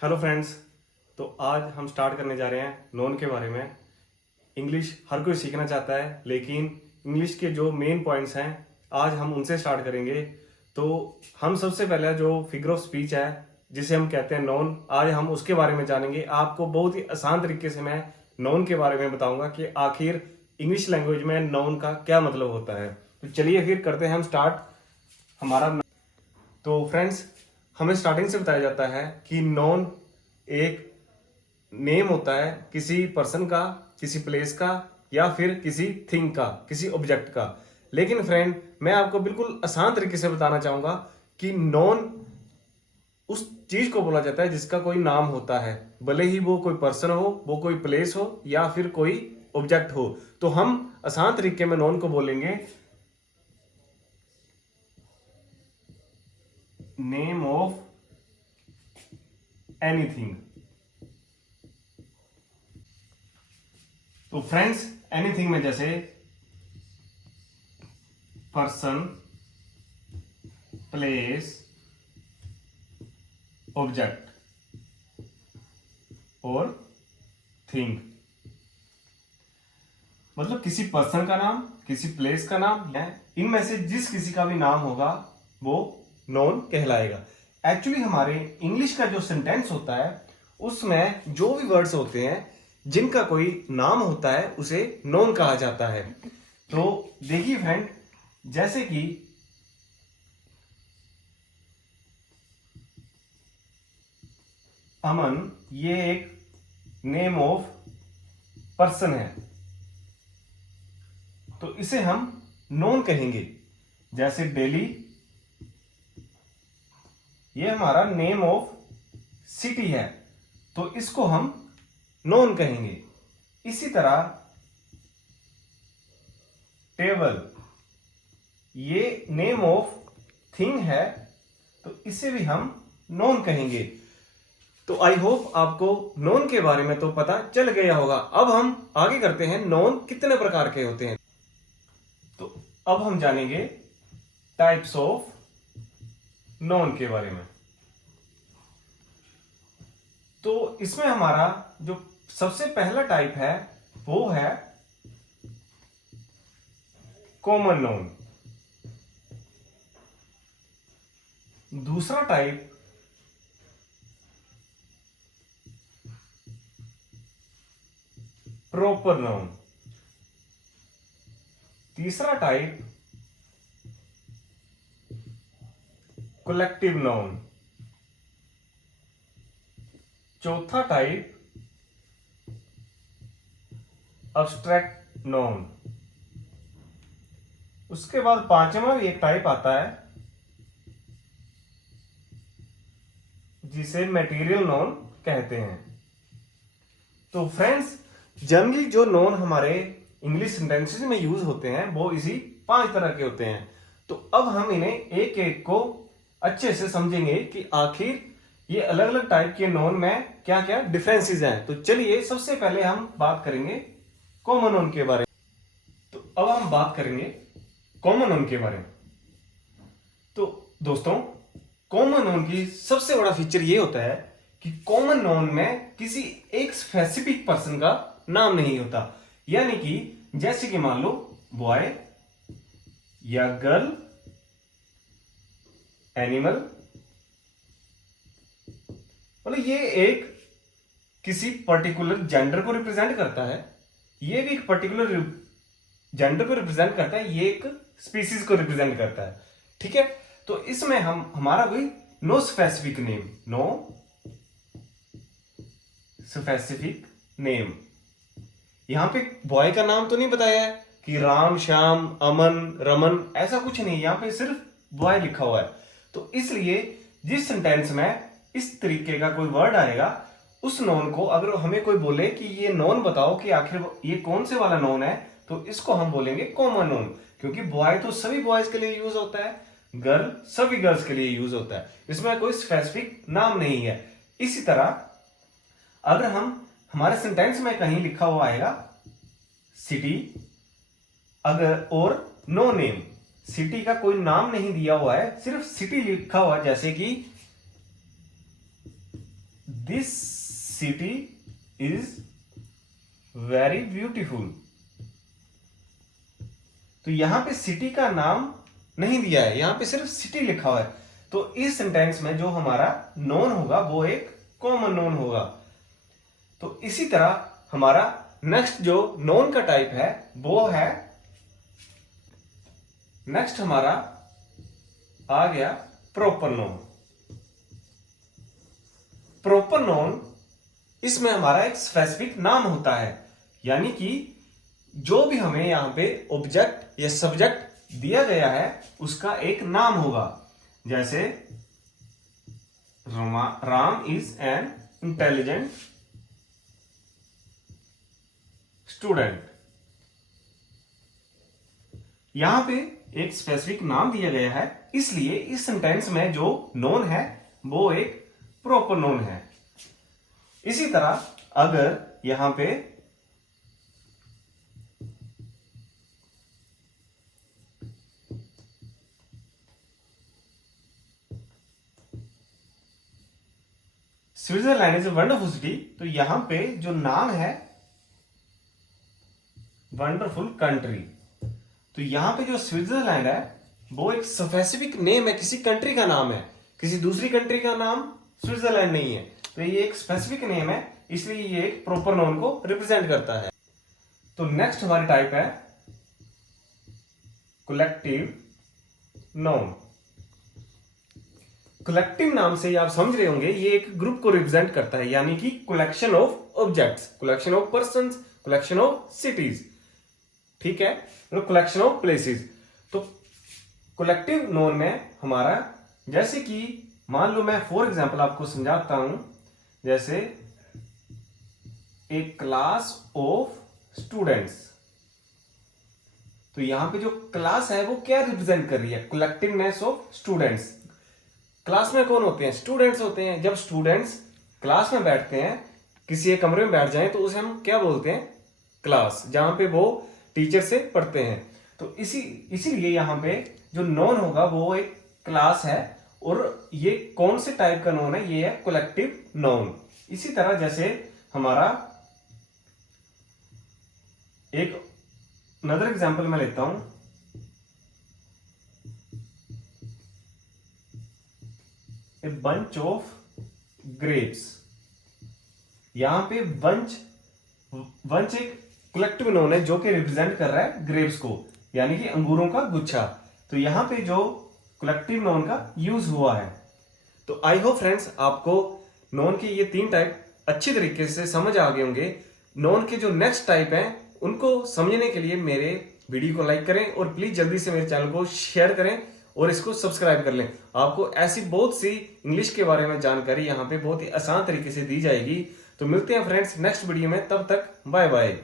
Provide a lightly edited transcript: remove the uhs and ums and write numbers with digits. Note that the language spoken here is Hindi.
Hello friends. तो आज हम स्टार्ट करने जा रहे हैं नोन के बारे में। इंग्लिश हर कोई सीखना चाहता है, लेकिन इंग्लिश के जो मेन पॉइंट्स हैं आज हम उनसे स्टार्ट करेंगे। तो हम सबसे पहले जो फिगर ऑफ स्पीच है जिसे हम कहते हैं नोन, आज हम उसके बारे में जानेंगे। आपको बहुत ही आसान तरीके से मैं नोन के बारे में बताऊंगा कि आखिर इंग्लिश लैंग्वेज में नोन का क्या मतलब होता है। तो चलिए फिर करते हैं हम स्टार्ट हमारा। तो फ्रेंड्स, हमें स्टार्टिंग से बताया जाता है कि नोन एक नेम होता है किसी पर्सन का, किसी प्लेस का, या फिर किसी थिंग का, किसी ऑब्जेक्ट का। लेकिन फ्रेंड, मैं आपको बिल्कुल आसान तरीके से बताना चाहूंगा कि नोन उस चीज को बोला जाता है जिसका कोई नाम होता है, भले ही वो कोई पर्सन हो, वो कोई प्लेस हो, या फिर कोई ऑब्जेक्ट हो। तो हम आसान तरीके में नोन को बोलेंगे नेम ऑफ एनीथिंग। तो फ्रेंड्स, एनीथिंग में जैसे पर्सन, प्लेस, ऑब्जेक्ट और थिंग, मतलब किसी पर्सन का नाम, किसी प्लेस का नाम, या इनमें से जिस किसी का भी नाम होगा वो नोन कहलाएगा। एक्चुअली हमारे इंग्लिश का जो सेंटेंस होता है उसमें जो भी वर्ड्स होते हैं जिनका कोई नाम होता है उसे नोन कहा जाता है। तो देखिए फ्रेंड, जैसे कि अमन, ये एक नेम ऑफ पर्सन है, तो इसे हम नोन कहेंगे। जैसे डेली, ये हमारा नेम ऑफ सिटी है, तो इसको हम नोन कहेंगे। इसी तरह टेबल, ये नेम ऑफ थिंग है, तो इसे भी हम नोन कहेंगे। तो आई होप आपको नोन के बारे में तो पता चल गया होगा। अब हम आगे करते हैं नोन कितने प्रकार के होते हैं। तो अब हम जानेंगे टाइप्स ऑफ नोन के बारे में। तो इसमें हमारा जो सबसे पहला टाइप है वो है कॉमन नोन। दूसरा टाइप प्रॉपर नाउन। तीसरा टाइप कलेक्टिव नाउन। चौथा टाइप अब्स्ट्रैक्ट नाउन। उसके बाद पांचवा भी एक टाइप आता है जिसे मटेरियल नाउन कहते हैं। तो फ्रेंड्स, जनरली जो नोन हमारे इंग्लिश सेंटेंसेस में यूज होते हैं वो इसी 5 तरह के होते हैं। तो अब हम इन्हें एक एक को अच्छे से समझेंगे कि आखिर ये अलग अलग टाइप के नोन में क्या क्या डिफरेंसेस हैं। तो चलिए सबसे पहले हम बात करेंगे कॉमन नोन के बारे में। तो अब हम बात करेंगे कॉमन नोन के बारे में। तो दोस्तों, कॉमन नोन की सबसे बड़ा फीचर ये होता है कि कॉमन नोन में किसी एक स्पेसिफिक पर्सन का नाम नहीं होता। यानी कि जैसे कि मान लो बॉय या गर्ल, एनिमल, मतलब ये एक किसी पर्टिकुलर जेंडर को रिप्रेजेंट करता है, ये भी एक पर्टिकुलर जेंडर को रिप्रेजेंट करता है, ये एक स्पीसीज को रिप्रेजेंट करता है। ठीक है, तो इसमें हम हमारा कोई no specific name, no specific name. यहां पे बॉय का नाम तो नहीं बताया है कि राम, श्याम, अमन, रमन, ऐसा कुछ नहीं, यहां पे सिर्फ बॉय लिखा हुआ है। तो इसलिए जिस सेंटेंस में इस तरीके का कोई वर्ड आएगा, उस नोन को अगर हमें कोई बोले कि ये नोन बताओ कि आखिर ये कौन से वाला नोन है, तो इसको हम बोलेंगे कॉमन नोन। क्योंकि बॉय तो सभी बॉयज के लिए यूज होता है, गर्ल सभी गर्ल्स के लिए यूज होता है, इसमें कोई स्पेसिफिक नाम नहीं है। इसी तरह अगर हम हमारे सेंटेंस में कहीं लिखा हुआ आएगा सिटी, अगर और नो नेम, सिटी का कोई नाम नहीं दिया हुआ है, सिर्फ सिटी लिखा हुआ है, जैसे कि this city is very beautiful. तो यहां पे सिटी का नाम नहीं दिया है, यहां पे सिर्फ सिटी लिखा हुआ है। तो इस सेंटेंस में जो हमारा नोन होगा वो एक कॉमन नोन होगा। तो इसी तरह हमारा नेक्स्ट जो नोन का टाइप है वो है, नेक्स्ट हमारा आ गया प्रॉपर नोन। प्रॉपर नोन, इसमें हमारा एक स्पेसिफिक नाम होता है, यानी कि जो भी हमें यहां पे ऑब्जेक्ट या सब्जेक्ट दिया गया है उसका एक नाम होगा। जैसे Ram is an intelligent student. यहां पे एक स्पेसिफिक नाम दिया गया है, इसलिए इस सेंटेंस में जो नोन है वो एक प्रॉपर नोन है। इसी तरह अगर यहां पे Switzerland is a wonderful city, तो यहां पे जो नाम है वंडरफुल कंट्री। तो यहां पे जो स्विट्जरलैंड है वो एक स्पेसिफिक नेम है, किसी कंट्री का नाम है, किसी दूसरी कंट्री का नाम स्विट्जरलैंड नहीं है। तो ये एक स्पेसिफिक नेम है, इसलिए ये एक प्रॉपर नाउन को रिप्रेजेंट करता है। तो नेक्स्ट हमारी टाइप है कलेक्टिव नाउन। कलेक्टिव नाम से आप समझ रहे होंगे ये एक ग्रुप को रिप्रेजेंट करता है, यानी कि collection of objects, collection of persons, collection of cities, ठीक है, कलेक्शन ऑफ प्लेसेस। तो कलेक्टिव नाउन में हमारा, जैसे कि मान लो मैं फॉर एग्जांपल आपको समझाता हूं, जैसे ए क्लास ऑफ स्टूडेंट्स। तो यहां पे जो क्लास है वो क्या रिप्रेजेंट कर रही है, कलेक्टिवनेस ऑफ स्टूडेंट्स। क्लास में कौन होते हैं, स्टूडेंट्स होते हैं। जब स्टूडेंट्स क्लास में बैठते हैं, किसी एक कमरे में बैठ जाएं, तो उसे हम क्या बोलते हैं, क्लास, जहां पे वो टीचर से पढ़ते हैं। तो इसीलिए यहां पे जो नॉन होगा वो एक क्लास है, और ये कौन से टाइप का नॉन है, ये है कलेक्टिव नॉन। इसी तरह जैसे हमारा एक अनदर एग्जांपल मैं लेता हूं, ए बंच ऑफ ग्रेप्स। यहां पे बंच एक कलेक्टिव नोन है जो कि रिप्रेजेंट कर रहा है ग्रेप्स को, यानी कि अंगूरों का गुच्छा। तो यहां पे जो कलेक्टिव नोन का यूज हुआ है। तो आई होप फ्रेंड्स आपको नोन के ये 3 टाइप अच्छी तरीके से समझ आ गए होंगे। नोन के जो नेक्स्ट टाइप हैं उनको समझने के लिए मेरे वीडियो को लाइक करें, और प्लीज जल्दी से मेरे चैनल को शेयर करें और इसको सब्सक्राइब कर लें। आपको ऐसी बहुत सी इंग्लिश के बारे में जानकारी यहाँ पे बहुत ही आसान तरीके से दी जाएगी। तो मिलते हैं फ्रेंड्स नेक्स्ट वीडियो में, तब तक बाय बाय।